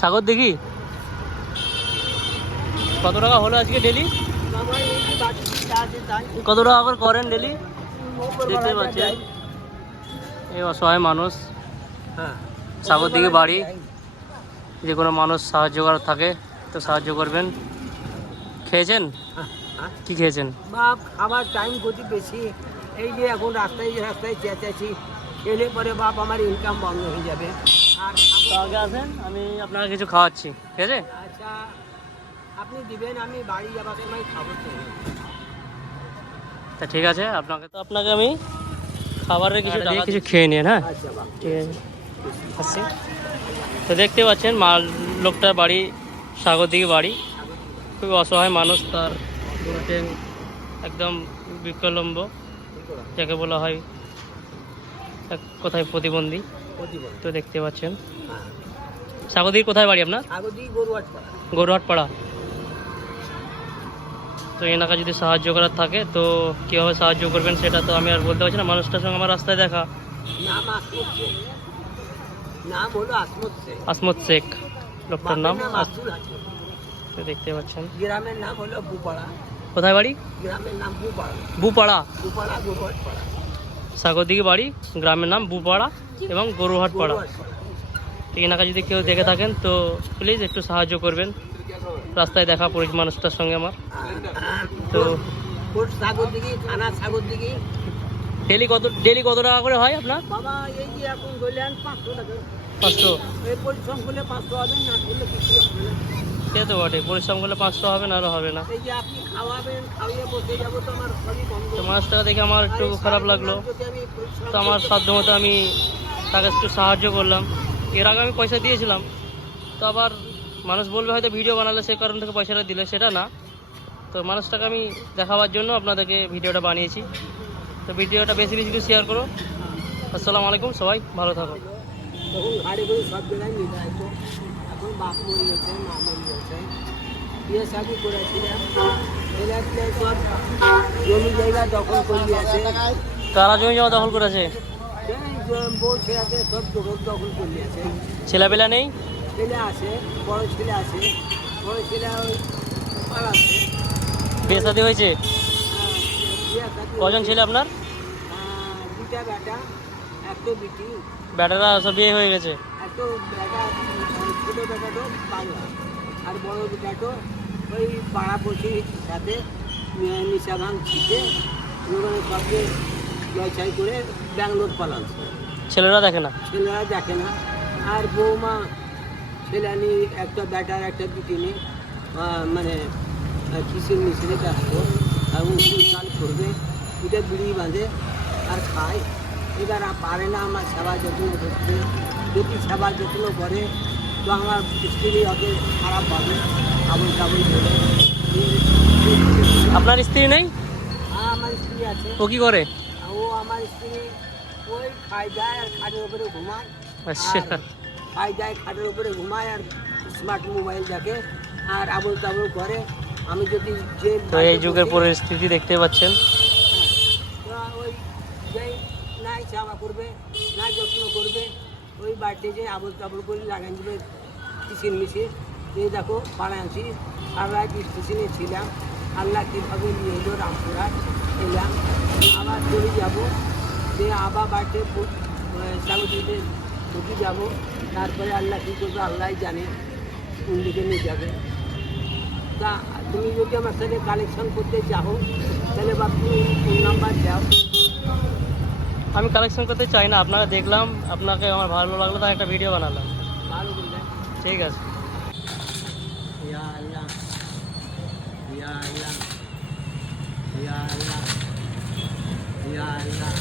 সাগর দিঘি। কত টাকা হলো আজকে ডেলি? কত টাকা করে করেন ডেলি? দেখতে পাচ্ছেন এই অসহায় মানুষ, সাগর দিঘি বাড়ি। যে কোনো মানুষ সাহায্য করার থাকে তো সাহায্য করবেন। খেয়েছেন? কি খেয়েছেন? বাপ আমার টাইম গতি বেশি, এই যে এখন রাস্তায় চেঁচাচ্ছি, খেলে পরে বাপ আমার ইনকাম বন্ধ হয়ে যাবে। আর আগে আসেন, আমি আপনাকে কিছু খাওয়াচ্ছি, ঠিক আছে? আচ্ছা আপনি দিবেন, আমি বাড়ি যাবার সময় খাবো। তা ঠিক আছে, আপনাকে আমি খাবারের কিছু খেয়ে নিন। হ্যাঁ আচ্ছা বাপ, ঠিক আছে, আসছি। তো দেখতে পাচ্ছেন লোকটার বাড়ি সাগর দিঘি বাড়ি। খুবই অসহায় মানুষ, তার একদম বিকলম্ব, যাকে বলা হয় এক কোথায় প্রতিবন্ধী। তো দেখতে পাচ্ছেন সাগর দিঘির কোথায় বাড়ি আপনার? গরুহাটপাড়া। তো এনাকা যদি সাহায্য করার থাকে তো কীভাবে সাহায্য করবেন সেটা তো আমি আর বলতে পারছি না। মানুষটার সঙ্গে আমার রাস্তায় দেখা। আসমত শেখ লোকটার নাম। তো দেখতে পাচ্ছেন গ্রামের নাম হলো বুপাড়া। কোথায় বাড়ি? গ্রামের নাম বুপাড়া। গরুহাটপাড়া। সাগর দিঘি বাড়ি, গ্রামের নাম বুপাড়া এবং গরুহাটপাড়া। এনাকা যদি কেউ দেখে থাকেন তো প্লিজ একটু সাহায্য করবেন। রাস্তায় দেখা পড়েছে মানুষটার সঙ্গে আমার। তো সাগর দিঘি থানা, সাগর দিঘি। ডেলি কত টাকা করে হয় আপনার? বাবা এই যে এখন বললেন 500 টাকা। 500? এই পরিশ্রম করলে 500 হবে, না করলে কিছু হবে না। সে তো বটে, পরিশ্রম করলে 500 হবে, না হবে না। এই যে আপনি খাওয়াবেন, খাইয়ে বসে যাবো তো আমার সবই বন্ধ। তো মানুষটাকে দেখে আমার একটু খারাপ লাগলো, তো আমার সাধ্যমতো আমি তাকে একটু সাহায্য করলাম। এর আগে আমি পয়সা দিয়েছিলাম, তো আবার মানুষ বলবে হয়তো ভিডিও বানালে সে কারণ থেকে পয়সাটা দিলে, সেটা না। তো মানুষটাকে আমি দেখাবার জন্য আপনাদেরকে ভিডিওটা বানিয়েছি। তো ভিডিওটা বেশি বেশি করে শেয়ার করো। আসসালামু আলাইকুম, সবাই ভালো থাকো। তখন গাড়ি করে সব জায়গায় নিয়ে আসতো। এখন বাপ মরে গেছে, মা মরে গেছে, বিয়ে শাদি করেছিলাম, সব জমি জায়গা দখল করে নিয়েছে। কারা জমি জমা দখল করেছে? বউ ছেলেকে সব দখল করে নিয়েছে। ছেলেপেলা নেই? ছেলে আছে, বড় ছেলে আছে, বড় ছেলে ওই পালাচ্ছে। বিয়ে শাদী হয়েছে? কজন ছেলে আপনার? দুটা বেটা, একটা বিটি। বেটারা সব বিয়ে হয়ে গেছে? একটা বেটা, ছোটো বেটাটো বাংলা, আর বড় বেটাটো ওই পাড়াপড়শির সাথে নিশা ভাঙ ছিটে ওখানে সবকে জয়ছাই করে ব্যাঙ্গালোর পালাচ্ছে। ছেলেরা দেখে না? ছেলেরা দেখে না। আর বৌমা ছেলে নিয়ে একটা বেটার একটা বিটি নিয়ে মানে কিসের মিশিয়ে ব্যস্ত, আর উঁচু কাল করবে, পিঠে বিড়ি বাঁধে আর খায়। এবার পারে না আমার সেবা যত্ন করতে। যদি সেবা যত্ন করে তো আমার স্ত্রী ওকে খারাপ পাবে, আবল তাবল বলে। আপনার স্ত্রী নেই? হ্যাঁ আমার স্ত্রী আছে। ও কি করে? ও আমার স্ত্রী ওই খাই যায় আর খাটের উপরে ঘুমায়। আচ্ছা, খাই যায় খাটের উপরে ঘুমায় আর স্মার্ট মোবাইল দেখে আর আবল তাবল করে। আমি যদি যে তো এই যুগের পরিস্থিতি দেখতে পাচ্ছেন। ওই যেই নাই সেবা করবে, নাই যত্ন করবে, ওই বাড়িতে যে আবল তাবল করে লাগাই দেবে কিসির মিশিয়ে। এই দেখো পাড়ায় আনছি, সারা স্টেশনে ছিলাম। আল্লাহ কীভাবে নিয়ে এলো রামপুরহাট এলাম, আবার চলে যাবো, যে আবার বাড়িতে সাগরদিতে ঢুকে যাবো। তারপরে আল্লাহ কী করবে আল্লাহ জানে, কোন দিকে নিয়ে যাবে। তা তুমি যদি আমার সাথে কালেকশন করতে চাও তাহলে বা তুমি ফোন নাম্বার দাও। আমি কালেকশন করতে চাই না, আপনাকে দেখলাম, আপনাকে আমার ভালো লাগলো তাই একটা ভিডিও বানালাম। ভালো বললেন। ঠিক আছে। ইয়া আল্লাহ, ইয়া আল্লাহ, ইয়া আল্লাহ, ইয়া আল্লাহ।